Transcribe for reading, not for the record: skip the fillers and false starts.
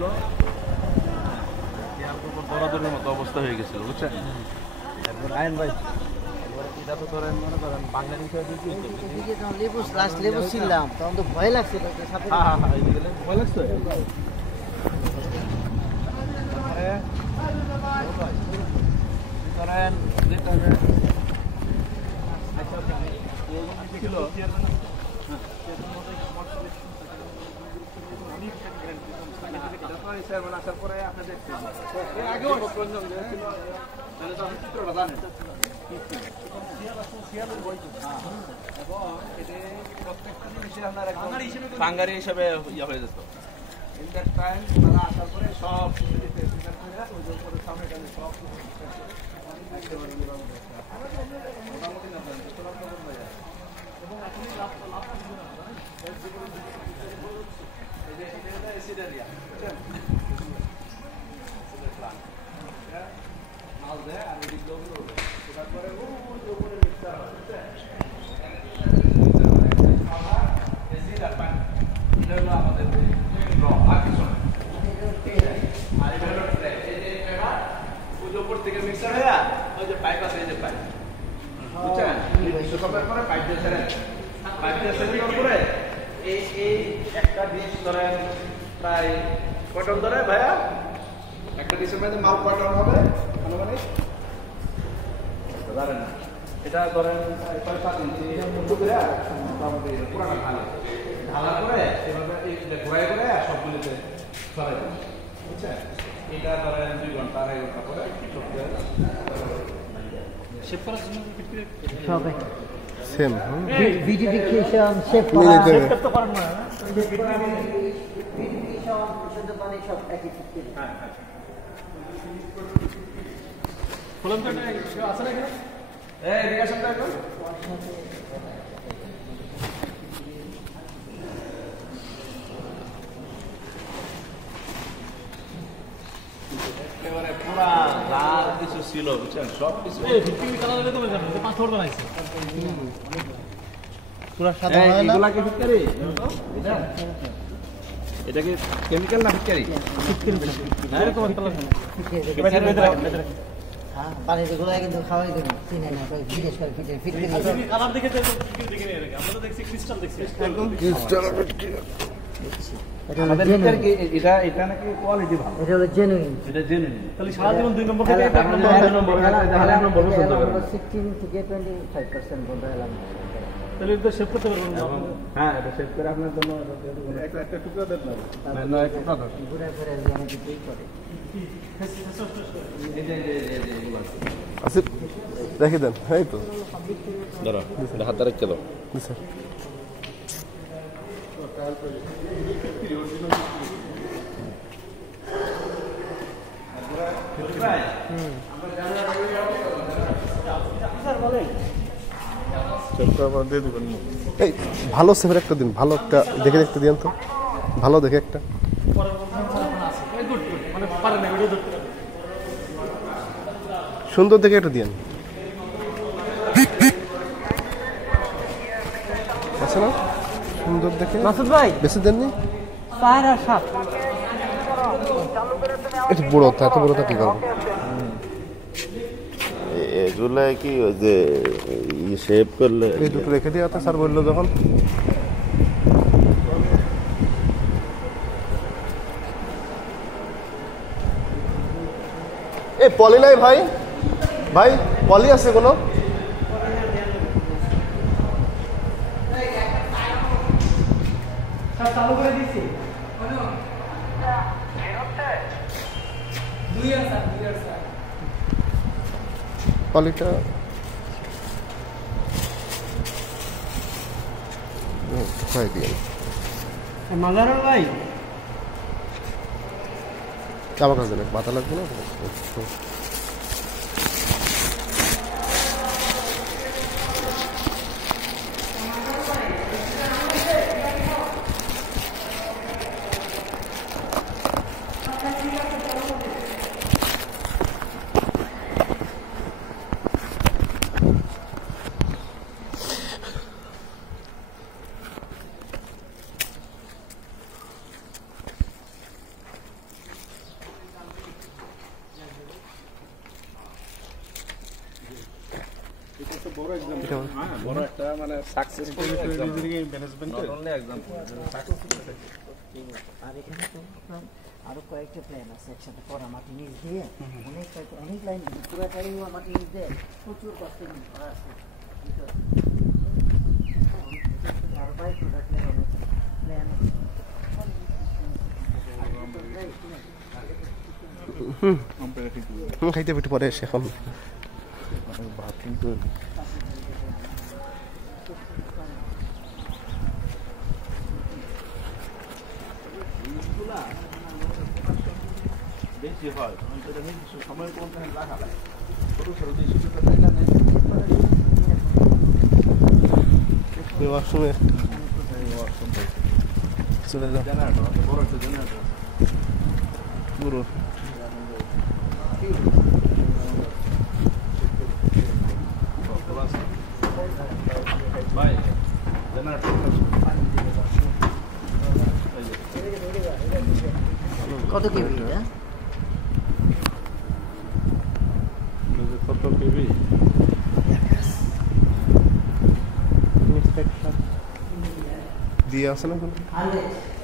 ছিল দৌড়াদৌড়ির মতো অবস্থা হয়ে গেছিল বুঝছেন। একবার আইন ভাই এটা তো ধরেন মনে করেন বাংলাদেশে লেবু ছিলাম তখন তো ভয় লাগছিল। ভয় লাগছে। ধরেন যেটা ছিল আসার পরে আপনি দেখছেন চিত্রটা জানেন বাঙালি হিসেবে ইয়া হয়ে যেত। আসার পরে সব একটা ডিশ ধরেন প্রায় কটন ধরে ভাইয়া একটা ডিশের মধ্যে মাল কটন হবে জানেন না। এটা ধরেন 7 ইঞ্চি মোটামুটি পুরানো ঢালা করে এভাবে ঘোরাই করে সবগুলিতে ছড়াই দেবেন বুঝছেন। এটা ধরেন 2 ঘন্টা 2.5 ঘন্টা পরে শেপ করার জন্য সবাই সেম ভিডিফিকেশন শেপ করতে পারেন না ভিডিফিকেশন পছন্দ মানে সব একই ঠিক। হ্যাঁ কলমটা আছে না এখানে? এই রিগাশনটা একটু একেবারে পুরা লাল কিছু ছিল বুঝছেন সব কিছু ভিক্টিমি কালার হলে তো বুঝবেন যে পাথর বানাইছে পুরো সাদা হয় না। এগুলা কি ফিটকারি এটা এটা কি কেমিক্যাল না ফিটকারি এরকম কালার হ্যাঁ পানিতে গোলায় কিন্তু খাওয়াই দেবেন চিনে না জিজ্ঞেস করে ফিট করে কালার দেখে দেখে নিয়ে রেখে আমরা তো দেখছি ক্রিস্টাল দেখছি আমাদের ফিটকারি কি এটা নাকি কোয়ালিটি ভালো এটা হলো জেনুইন। এটা জেনুইন তাহলে সারা জীবন 2 নম্বর থেকে এক নম্বর তাহলে এক নম্বর পছন্দ করেন 16 থেকে 25% বন্ধ হলাম। তাহলে এটা শেপ করতে পারবেন না হ্যাঁ এটা সেভ করে আপনার জন্য একটা টুকরো দেন না না একটা টুকরো ঘুরে ঘুরে আমি কিছুই করে এই যে এগুলো আসিফ রেখে দেন। এই তো ধরো হাতে রেখে দাও স্যার এই ভালো সেভের একটা দিন, ভালো একটা দেখে দেখতে দিন তো, ভালো দেখে একটা মানে পারে না ভিডিও ধরতে পারে সুন্দর দেখে একটা দিন আছে না সুন্দর দেখে। মাসুদ ভাই বেশি দেননি 4 আর 7 একটু বড় হতো, এত বড় কি করবো এগুলা কি ওই যে শেপ করলে এই দুটো রেখে দিয়ে স্যার বললো যখন এই পলি নাই ভাই, ভাই পলি আছে কোনো? চালু করে দিচ্ছি পলিটা খাই দিয়ে মাজারুল ভাই আমার কাছে মাথা লাগবে না। বড় একটা মানে successful management not only example আর এখানে তো আরো কয়েকটা প্ল্যান আছে একসাথে করা মাটি নিচ দিয়ে অনেক লাইন পুরোটাই মাটি নিচ দিয়ে প্রচুর কষ্ট আছে আর বাইক প্ল্যান খাইতে পিঠে পরে এসে এখন ভাত কিন্তু বেশি হয় এটা নির্দিষ্ট সময়ের কোন রাখা লাগে ছোট ছোট যে সুযোগটা থাকে না ওয়াশরুমে চলে যাও জেনারেটর বড় একটা জেনারেটর পুরো ভাই জেনারেটর কত কেবি এটা কত কেবি দিয়ে আসে না কোনো 100